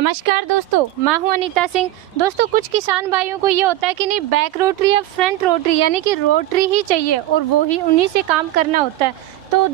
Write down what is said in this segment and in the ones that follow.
नमस्कार दोस्तों, मैं हूं अनीता सिंह। दोस्तों, कुछ किसान भाइयों को ये होता है कि नहीं बैक रोटरी या फ्रंट रोटरी यानी कि रोटरी ही चाहिए और वो ही उन्हीं से काम करना होता है। तो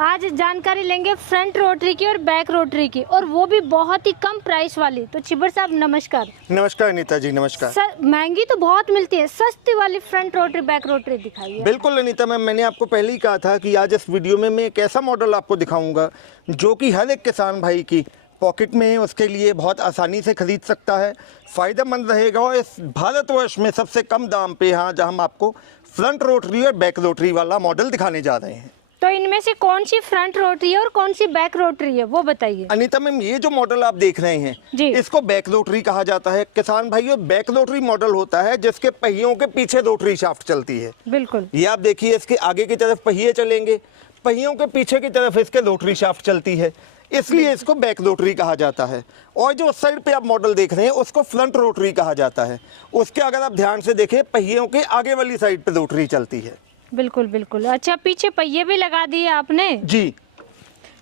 आज जानकारी लेंगे फ्रंट रोटरी की और बैक रोटरी की, और वो भी बहुत ही कम प्राइस वाली। तो छिब्बर साहब नमस्कार। नमस्कार अनीता जी, नमस्कार। महंगी तो बहुत मिलती है, सस्ती वाली फ्रंट रोटरी बैक रोटरी दिखाइए। बिल्कुल अनीता मैम, मैंने आपको पहले ही कहा था कि आज इस वीडियो में मैं एक ऐसा मॉडल आपको दिखाऊंगा जो कि हर एक किसान भाई की पॉकेट में है, उसके लिए बहुत आसानी से खरीद सकता है, फ़ायदेमंद रहेगा। और इस भारतवर्ष में सबसे कम दाम पे यहाँ जहाँ हम आपको फ्रंट रोटरी और बैक रोटरी वाला मॉडल दिखाने जा रहे हैं। तो इनमें से कौन सी फ्रंट रोटरी है और कौन सी बैक रोटरी है वो बताइए। अनीता मैम, ये जो मॉडल आप देख रहे हैं जी, इसको बैक रोटरी कहा जाता है। किसान भाइयों, बैक रोटरी मॉडल होता है जिसके पहियों के पीछे रोटरी शाफ्ट चलती है। बिल्कुल। ये आप देखिए, इसके आगे की तरफ पहिए चलेंगे, पहियों के पीछे की तरफ इसके रोटरी शाफ्ट चलती है, इसलिए इसको बैक रोटरी कहा जाता है। और जो उस साइड पे आप मॉडल देख रहे हैं उसको फ्रंट रोटरी कहा जाता है। उसके अगर आप ध्यान से देखें, पहियों के आगे वाली साइड पे रोटरी चलती है। बिल्कुल बिल्कुल। अच्छा, पीछे पहिए भी लगा दिए आपने। जी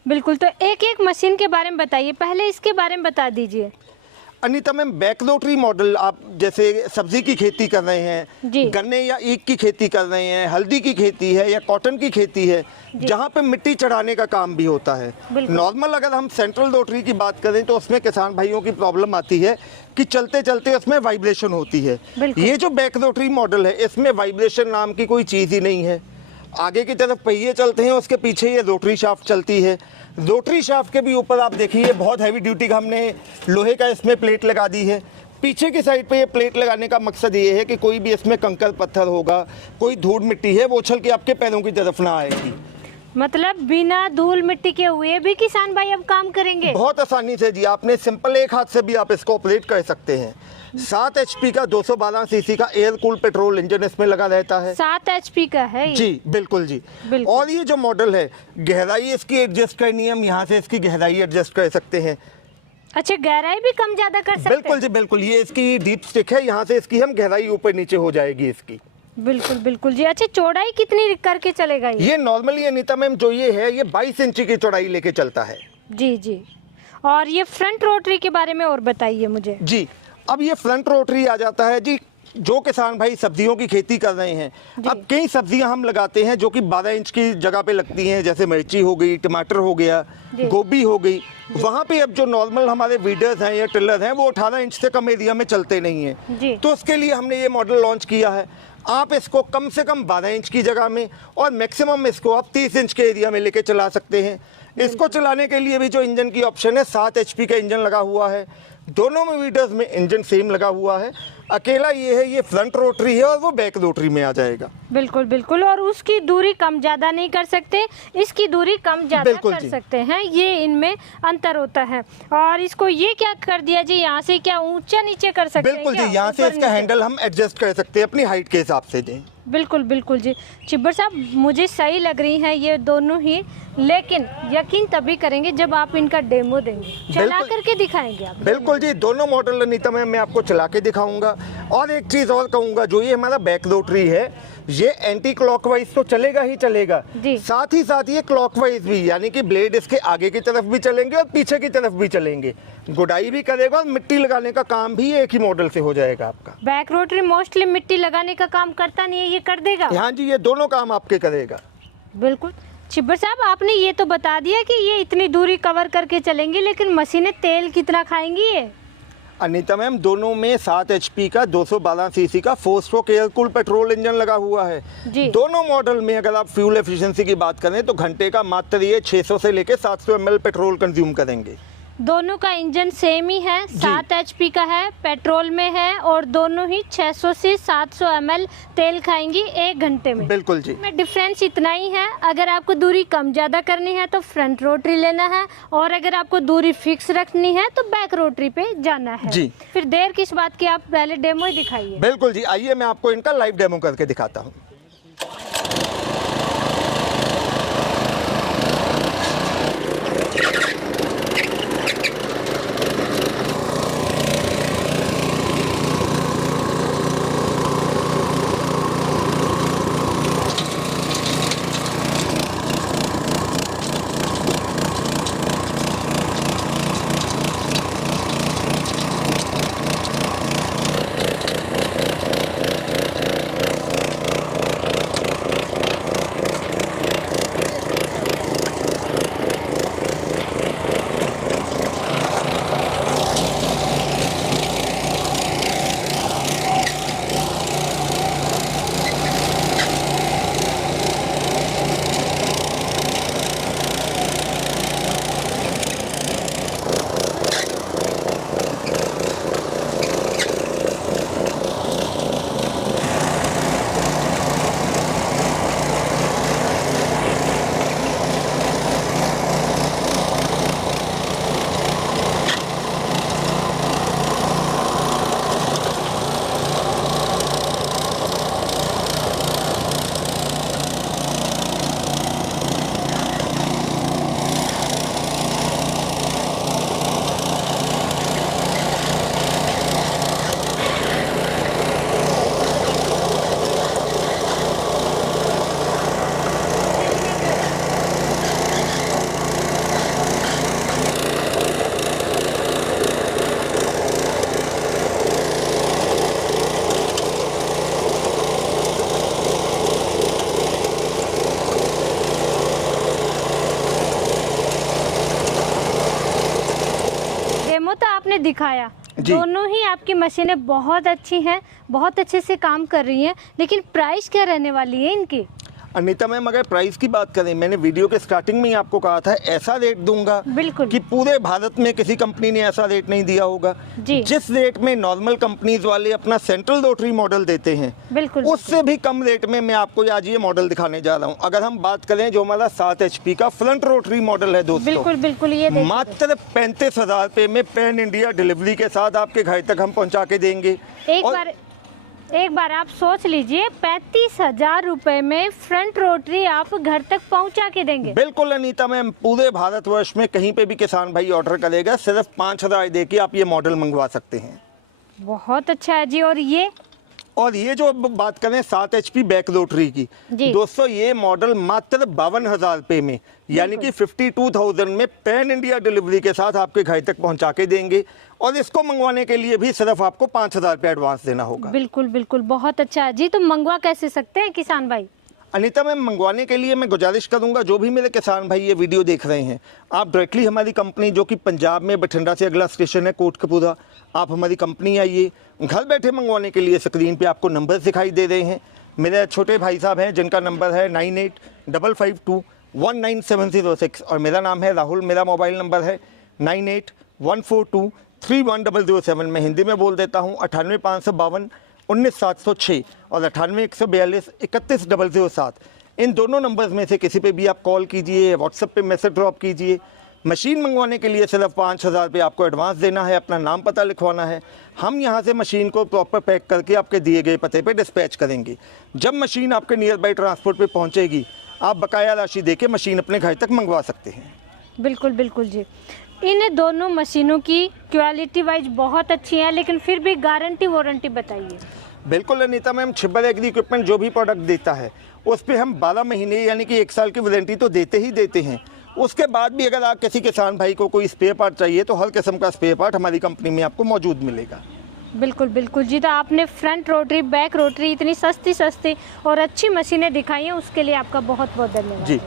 बिल्कुल। तो एक एक मशीन के बारे में बताइए, पहले इसके बारे में बता दीजिए। Anita ma'am, back rotary model आप जैसे सब्जी की खेती कर रहे हैं, जी, गन्ने या ईख की खेती कर रहे हैं, हल्दी की खेती है या कॉटन की खेती है, जहाँ पे मिट्टी चढ़ाने का काम भी होता है। नॉर्मल अगर हम सेंट्रल रोटरी की बात करें तो उसमें किसान भाइयों की प्रॉब्लम आती है कि चलते चलते उसमें वाइब्रेशन होती है। ये जो बैक रोटरी मॉडल है इसमें वाइब्रेशन नाम की कोई चीज़ ही नहीं है। आगे की तरफ पहिए चलते हैं, उसके पीछे ये रोटरी शाफ्ट चलती है। रोटरी शाफ्ट के भी ऊपर आप देखिए बहुत हैवी ड्यूटी का हमने लोहे का इसमें प्लेट लगा दी है। पीछे की साइड पे ये प्लेट लगाने का मकसद ये है कि कोई भी इसमें कंकर पत्थर होगा, कोई धूल मिट्टी है, वो उछल के आपके पैरों की तरफ ना आएगी। मतलब बिना धूल मिट्टी के हुए भी किसान भाई अब काम करेंगे बहुत आसानी से जी। आपने सिंपल एक हाथ से भी आप इसको ऑपरेट कर सकते हैं। 7 HP का 212 सीसी का एयर कूल पेट्रोल इंजन इसमें लगा रहता है। 7 HP का है ये? जी बिल्कुल जी। बिल्कुल। और ये जो मॉडल है, गहराई इसकी एडजस्ट करनी है, हम यहाँ से इसकी गहराई एडजस्ट कर सकते हैं। अच्छा, गहराई भी कम ज्यादा कर सकते हैं? बिल्कुल जी बिल्कुल। ये इसकी डीप स्टिक है, यहाँ से इसकी हम गहराई ऊपर नीचे हो जाएगी इसकी। बिल्कुल बिल्कुल जी। अच्छा, चौड़ाई कितनी करके चलेगा ये? ये नॉर्मली अनीता मैम जो ये है, ये 22 इंची की चौड़ाई लेके चलता है। जी जी। और ये फ्रंट रोटरी के बारे में और बताइए मुझे। जी, अब ये फ्रंट रोटरी आ जाता है जी। जो किसान भाई सब्जियों की खेती कर रहे हैं, अब कई सब्जियां हम लगाते हैं जो कि 12 इंच की जगह पे लगती हैं, जैसे मिर्ची हो गई, टमाटर हो गया, गोभी हो गई। वहाँ पे अब जो नॉर्मल हमारे वीडर्स हैं या टिलर हैं वो 18 इंच से कम एरिया में चलते नहीं हैं। तो उसके लिए हमने ये मॉडल लॉन्च किया है। आप इसको कम से कम 12 इंच की जगह में और मैक्सिमम इसको आप 30 इंच के एरिया में लेके चला सकते हैं। इसको चलाने के लिए भी जो इंजन की ऑप्शन है, 7 HP का इंजन लगा हुआ है। दोनों में वीडर्स में इंजन सेम लगा हुआ है। अकेला ये है, ये फ्रंट रोटरी है और वो बैक रोटरी में आ जाएगा। बिल्कुल बिल्कुल। और उसकी दूरी कम ज्यादा नहीं कर सकते, इसकी दूरी कम ज्यादा कर सकते हैं, ये इनमें अंतर होता है। और इसको ये क्या कर दिया जी, यहाँ से क्या ऊंचा नीचे कर सकते हैं? बिल्कुल जी, यहाँ से इसका हैंडल हम एडजस्ट कर सकते हैं अपनी हाइट के हिसाब से जी। बिल्कुल बिल्कुल जी। छिब्बर साहब, मुझे सही लग रही हैं ये दोनों ही, लेकिन यकीन तभी करेंगे जब आप इनका डेमो देंगे, चला करके दिखाएंगे आप। बिल्कुल जी, दोनों मॉडल अनीता मैम मैं आपको चला के दिखाऊंगा। और एक चीज़ और कहूँगा, जो ये हमारा बैक रोटरी है ये एंटी क्लॉकवाइज तो चलेगा ही चलेगा, साथ ही साथ ये क्लॉकवाइज भी, यानी कि ब्लेड इसके आगे की तरफ भी चलेंगे और पीछे की तरफ भी चलेंगे। गुडाई भी करेगा और मिट्टी लगाने का काम भी एक ही मॉडल से हो जाएगा आपका। बैक रोटरी मोस्टली मिट्टी लगाने का काम करता नहीं है, ये कर देगा? हाँ जी, ये दोनों काम आपके करेगा। बिल्कुल। छिब्बर साहब, आपने ये तो बता दिया कि ये इतनी दूरी कवर करके चलेंगी, लेकिन मशीनें तेल कितना खाएंगी ये? अनीता मैम, दोनों में 7 HP का 212 सीसी का 4 stroke air cool petrol engine लगा हुआ है जी। दोनों मॉडल में अगर आप फ्यूल एफिशिएंसी की बात करें तो घंटे का मात्र ये 600 से लेकर 700 ml पेट्रोल कंज्यूम करेंगे। दोनों का इंजन सेम ही है, 7 HP का है, पेट्रोल में है, और दोनों ही 600 से 700 ml तेल खाएंगी 1 घंटे में। बिल्कुल जी। में डिफरेंस इतना ही है, अगर आपको दूरी कम ज़्यादा करनी है तो फ्रंट रोटरी लेना है, और अगर आपको दूरी फिक्स रखनी है तो बैक रोटरी पे जाना है जी। फिर देर किस बात की, आप पहले डेमो ही दिखाइए। बिल्कुल जी, आइए मैं आपको इनका लाइव डेमो करके दिखाता हूँ। दिखाया, जी। दोनों ही आपकी मशीनें बहुत अच्छी हैं, बहुत अच्छे से काम कर रही हैं, लेकिन प्राइस क्या रहने वाली है इनकी? अनीता मैम, अगर प्राइस की बात करें, मैंने वीडियो के स्टार्टिंग में ही आपको कहा था ऐसा रेट दूंगा बिल्कुल कि पूरे भारत में किसी कंपनी ने ऐसा रेट नहीं दिया होगा। जी। जिस रेट में नॉर्मल कंपनीज वाले अपना सेंट्रल रोटरी मॉडल देते हैं, बिल्कुल उससे भी कम रेट में मैं आपको आज ये मॉडल दिखाने जा रहा हूँ। अगर हम बात करें जो हमारा 7 HP का फ्रंट रोटरी मॉडल है दोस्तों, बिल्कुल बिल्कुल, ये देखिए। मात्र 35,000 रुपये में पैन इंडिया डिलीवरी के साथ आपके घर तक हम पहुँचा के देंगे। एक बार आप सोच लीजिए, 35,000 रुपए में फ्रंट रोटरी आप घर तक पहुंचा के देंगे। बिल्कुल अनीता मैम, पूरे भारतवर्ष में कहीं पे भी किसान भाई ऑर्डर करेगा, सिर्फ 5,000 दे के आप ये मॉडल मंगवा सकते हैं। बहुत अच्छा है जी। और ये जो बात करें 7 HP बैक रोटरी की, दोस्तों ये मॉडल मात्र 52,000 रुपये में, यानी कि 52,000 में पैन इंडिया डिलीवरी के साथ आपके घर तक पहुंचा के देंगे। और इसको मंगवाने के लिए भी सिर्फ आपको 5,000 रुपये एडवांस देना होगा। बिल्कुल बिल्कुल, बहुत अच्छा है जी। तो मंगवा कैसे सकते हैं किसान भाई? अनीता मैम, मंगवाने के लिए मैं गुजारिश करूंगा, जो भी मेरे किसान भाई ये वीडियो देख रहे हैं, आप डायरेक्टली हमारी कंपनी, जो कि पंजाब में बठिंडा से अगला स्टेशन है कोटकपुरा, आप हमारी कंपनी आइए। घर बैठे मंगवाने के लिए स्क्रीन पे आपको नंबर दिखाई दे रहे हैं। मेरे छोटे भाई साहब हैं जिनका नंबर है 9855219706 और मेरा नाम है राहुल। मेरा मोबाइल नंबर है 9814231007। मैं हिंदी में बोल देता हूँ 98,552,19,706 और 98,142,31,007। इन दोनों नंबर्स में से किसी पे भी आप कॉल कीजिए, व्हाट्सएप पे मैसेज ड्रॉप कीजिए। मशीन मंगवाने के लिए सिर्फ 5,000 रुपये आपको एडवांस देना है, अपना नाम पता लिखवाना है। हम यहाँ से मशीन को प्रॉपर पैक करके आपके दिए गए पते पे डिस्पैच करेंगे। जब मशीन आपके नियर बाई ट्रांसपोर्ट पे पहुँचेगी, आप बकाया राशि देके मशीन अपने घर तक मंगवा सकते हैं। बिल्कुल बिल्कुल जी। इन दोनों मशीनों की क्वालिटी वाइज बहुत अच्छी है, लेकिन फिर भी गारंटी वारंटी बताइए। बिल्कुल Anita ma'am, Chhibber agri equipment जो भी प्रोडक्ट देता है उस पर हम 12 महीने यानी कि 1 साल की वारंटी तो देते ही देते हैं। उसके बाद भी अगर आप किसी किसान भाई को कोई स्पेयर पार्ट चाहिए तो हर किस्म का स्पेयर पार्ट हमारी कंपनी में आपको मौजूद मिलेगा। बिल्कुल बिल्कुल जी। तो आपने फ्रंट रोटरी, बैक रोटरी, इतनी सस्ती और अच्छी मशीनें दिखाई हैं, उसके लिए आपका बहुत बहुत धन्यवाद जी।